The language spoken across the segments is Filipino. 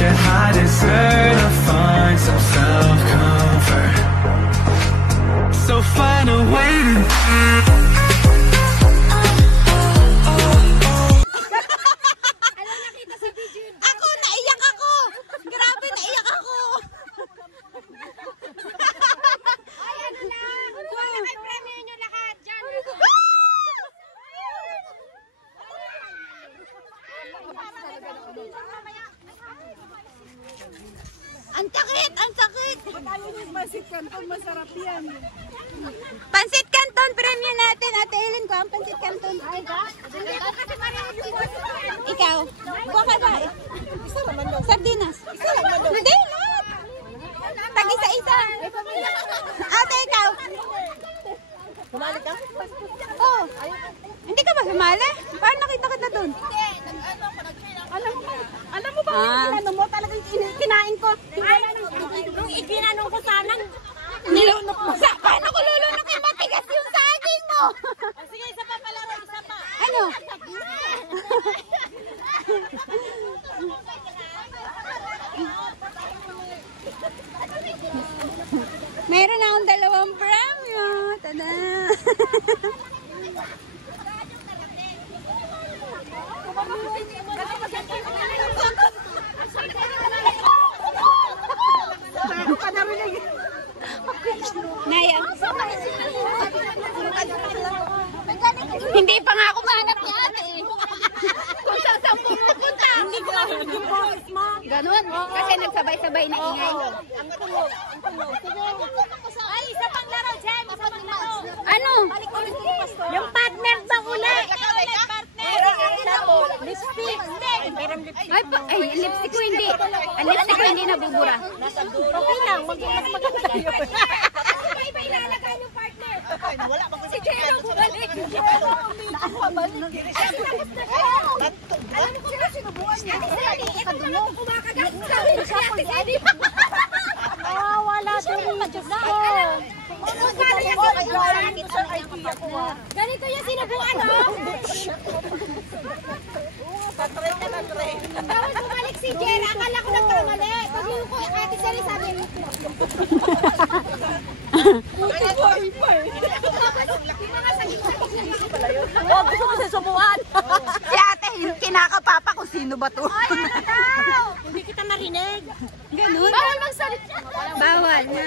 yet I deserve to find some self-comfort. So find a way to Ang sakit! Ang sakit! Ayaw yung Pansit Canton, masarap yan. Pansit Canton, premium natin. Ate Ellen ko ang Pansit Canton. Ikaw? Kuha ka ba? Sardinas? Hindi, lahat. Tag-isa-isa. Ate, ikaw? Sumali ka? Oo. Hindi ka ba sumali? Paano nakita kita doon? Alam mo ba ano mo? Talagang kinain ko. Nung ikinanong ko sana. Nilunok mo. Paano ko lulunok yung matigas yung saging mo? Sige, isa pa palaro, isa pa. Ano? Meron akong 2 premyo. Tada! Naya. Hindi pa nga ako mahanap ni ate. Kung saan pupunta. Hindi ko marinig yung boses mo. Ganun. Kasi nagsabay-sabay na ingay. Ang tunog. Ay, isa pang laro, Jem. Isa pang laro. Ano? Yung partner ba ulit? Partner. Lipstick. Ay, lipstick ko hindi. Ang lipstick ko hindi nabubura. Okay lang. Mas maganda yun. Iba ilalagay yung partner. Wala pa Si Jero, bumalik. nakabalik. Alam mo kung sino sinubuan niya? Ito na lang kumakagat. Sabi na siya si Eddie. Wala din. Ganito yung sinubuan, oh. Tatry ka na, Trey. Tapos bumalik si Jero. Akala ko nagkamali. Pag yung ko, ate Sari sabi mo. Puti ko, iba eh. Gusto mo susubuan. Si ate, kinakapapa kung sino ba to. Hindi kita marinig. Ganun. Bawal magsalita. Bawal na.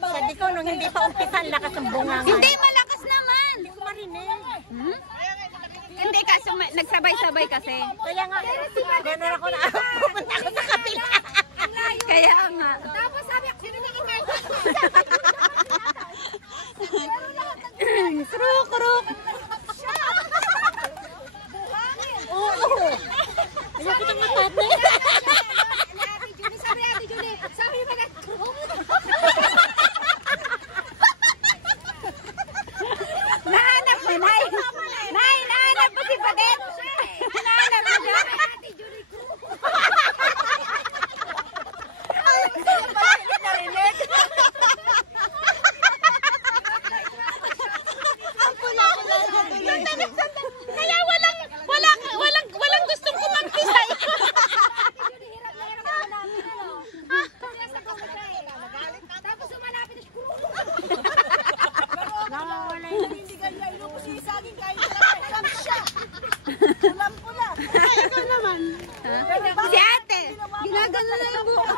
Sabi ko, nung hindi pa umpisan, lakas ang bungang. Hindi, malakas naman. Hindi ko marinig. Hindi, kaso nagsabay-sabay kasi. Kaya nga, gano'n ako na pupunta ako sa kapila. Kaya nga. Tapos sabi ako, sino na ikaw? Kruk. Oo. Ayaw ko itong matapos. Sabi Ate Julie, sabi mo na. Nahanap mo, Nay. Nay, nahanap mo si Badet. Nahanap mo siya. Ate Julie ko. Ang pula ko na. Kaya walang gustong kumagpisa. Tapos sumalapit na siya. Nawawala yung hindi kanya ilupos yung saging kahit alam siya. Ulam ko na. Ay, ikaw naman. Si ate, ginagano na yung buko.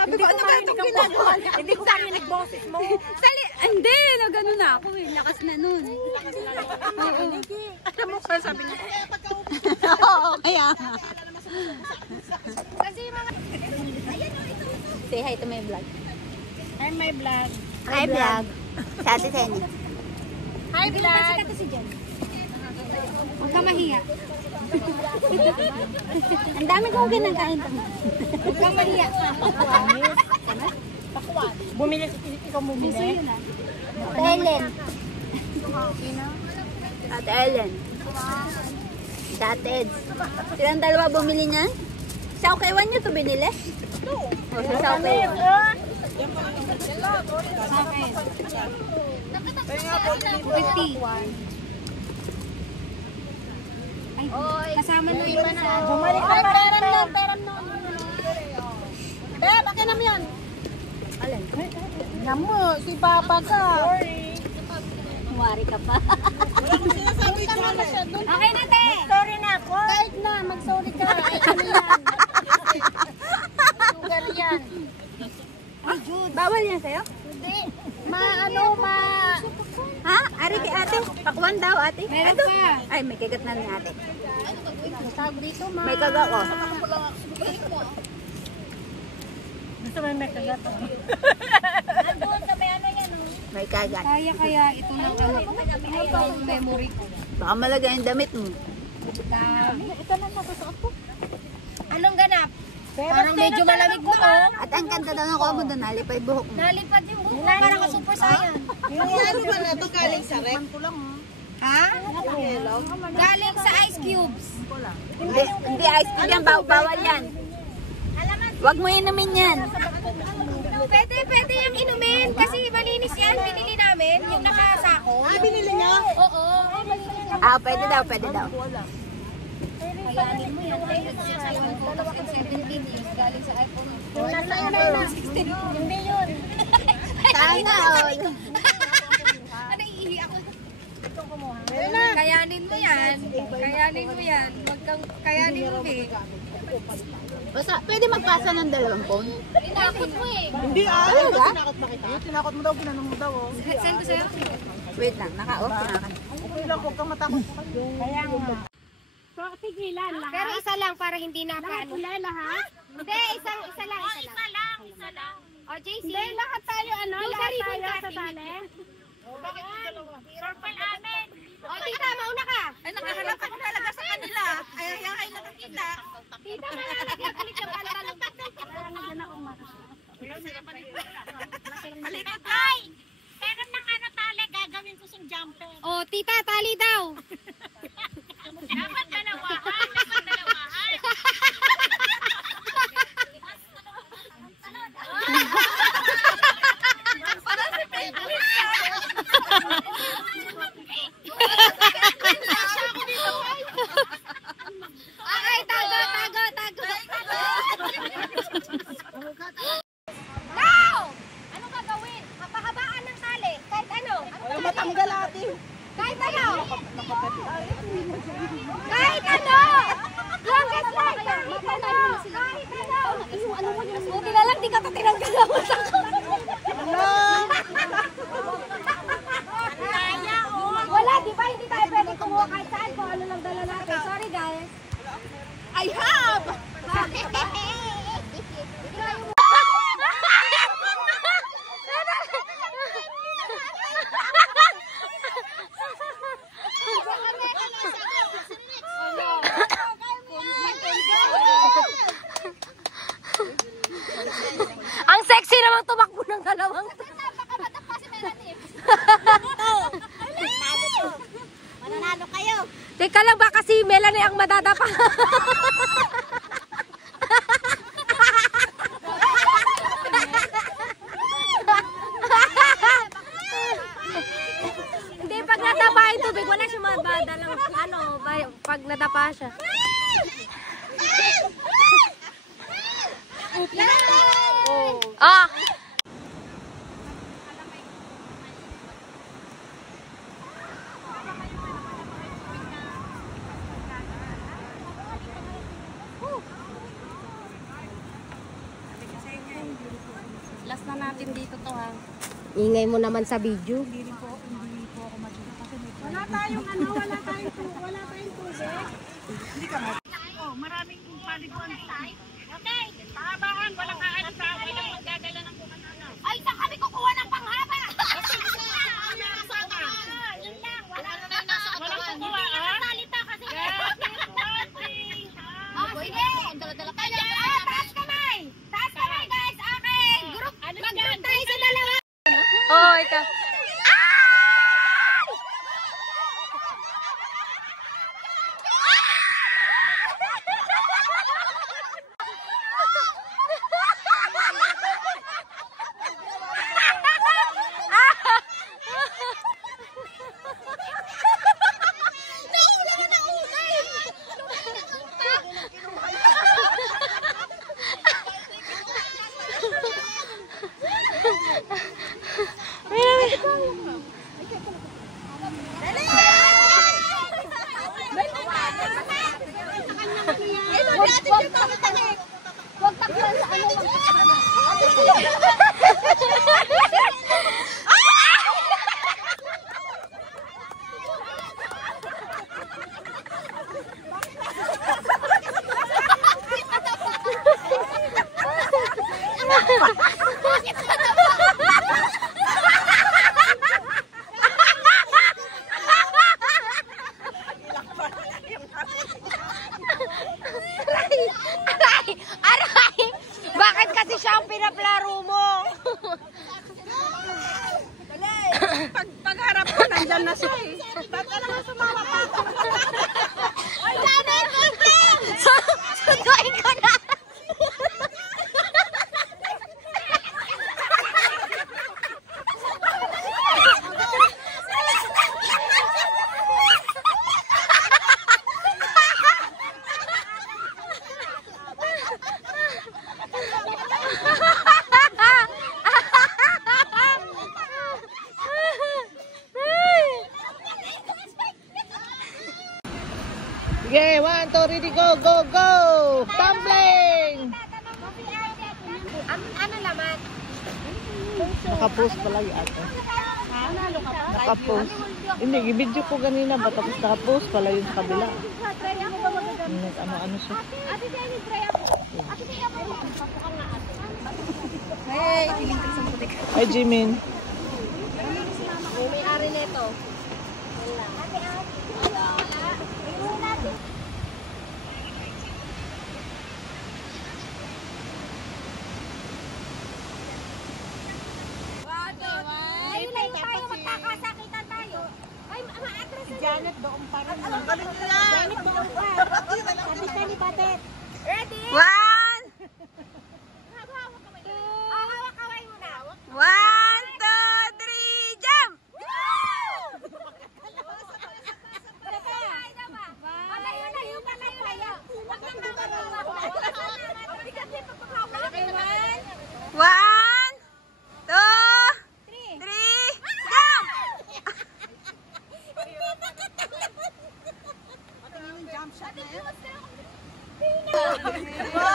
Sabi ko, ano ba itong ginagawa? Hindi ko kami nagboses mo. Hindi, nagano na ako eh. Lakas na nun. Alam mo ka, sabi niya. Oo, kaya nga. Kasi yung mga... Say hi to my vlog. Hi, my vlog. Hi vlog. Sa ate Senny. Hi, vlog. Huwag ka mahiya. Ang dami kong ginagain pa. Huwag kang mahiya. Bumili, ikaw bumili. Ate Ellen. Ate Ellen. Ate Eds. Silang dalawa bumili niyan? Sa Okaywan nyo ito binili? Oo. O, sa Okaywan. Ay, kasama na iba na. Bumalik ka pa. si Papa ka. Kumari ka pa. Wala ko sinasabi sana siya doon. Okay na, te. Sorry na ako. Kahit na, mag-sorry ka. Ay, ano yan? Sugar yan. Bawal yan sa'yo? Hindi. Ha? Ari kay ate. Pakwan daw, ate. Meron pa. Ay, may kagat na ni ate. Tawag dito, ma. May kagat ko. Gusto mo may kagat. Andun sa may ano yan. May kagat. Kaya ito ng damit. Yung memory ko. Baka malagay yung damit mo. Ito na nasusuot ko. Anong ganap? Parang medyo malamig mo, oh. At ang kanta daw ng kuha mo doon, nalipay buhok mo. Nalipad yung buhok. Parang ka-super saiyan. Yung ano ba na ito galing sa rep? Ha? Galing sa ice cubes. Hindi ice cream yan, bawal yan. Huwag mo inumin yan. Pwede yung inumin. Kasi malinis yan. Binili namin. Yung nakasako. Binili niya? Oo. Ah, pwede daw, pwede daw. Kayanin mo yan. Nag-iPhone 2017 years. Galing sa iPhone. Nasa iPhone 16. Hindi yun. Sana all. Ano, iihi ako. Kayanin mo yan. Kayanin mo yan. Huwag kang kayanin mo, eh. Basta, pwede magpasa ng 2 phone. Tinakot mo, eh. Hindi Talaga? Tinakot pa kita? Tinakot mo daw, ginanong mo daw. Send ko sa'yo. Wait lang, naka-off na. Okay lang, huwag kang matakot. Kaya nga. Pero isa lang para hindi na paano. ha? Hindi, isa lang. O, JC. Hindi, lahat tayo, ano? Lahat tayo sa tali. Circle amin. O, tita, mauna ka. Ay, nakaharap ako talaga sa kanila. Ay, kayo nakakita. Tita, malalagyan ulit yung pantalon. Malikot ay! Meron ng ano tali, gagawin ko siyang jumper. O, tita, tali daw. Dapat dalawahan, dapat dalawahan. Okay, tago. Now! Anong gagawin? Hapahabaan ng tali. Kahit ano. Matanggal natin. Kahit ano. Kahit ano. Longest line. Kahit ano. Buti na lang, di ka ito tinanggal ako sa Wala, di ba? Hindi tayo pwede kumuha kahit saan kung ano lang dala natin. Sorry, guys. I have! Ang sexy namang tumakbo ng dalawang. Mananalo kayo! Teka lang, baka si Melanie ang madadapa. Hindi, pag nadapa yung tubig, wala siya madalang, pag nadapa siya. Ah! Last na natin dito to ha. Ingay mo naman sa video. Hindi po ako matuto kasi may wala tayong tubig. Hindi ka mo. Oh, maraming paliguan. Okay, pahabaan, walang kaalis sa walang magdadala ng bukan ano. Ay, saan kami kukuha ng panghaba? Yun lang, wala na nasa katawan. Walang kukuha, ha? Salita kasi. Oh, sige. Dala-dala kayo. Taas kamay. Taas kamay, guys. Okay. Group. Mag-group tayo sa dalawa. Oh, ikaw. Huwag taklan sa ano. Aray! Bakit kasi siya ang pinaplaro mo? Pagharap ko, nandyan na siya eh. Ba't ka naman sumama pa? Ay, Janet! Sunduin ko na! Sige, 1, 2, ready, go, go, go! Tumbling! Ano laman? Nakapost pala yung ate. Nakapost. Hindi, i-video ko ganina ba? Tapos nakapost pala yung sa kabila. Ano siya. Hey, feeling ko sa putik. Hi, Jimin. May-ari nito. Ayun na yung tayo, magkakasakitan tayo. Ay, ma-atras na. Janet doon pa rin. Janet doon pa. Kapit na ni Batet. Ready? 1, Hawak kaway muna. 1, 2, 3, jump! Palayo-layo, palayo-layo. Huwag nang mamahawa. Bigat din pagpapahawak. 1, 2, 3, jump! Jump shot na yan. Wow!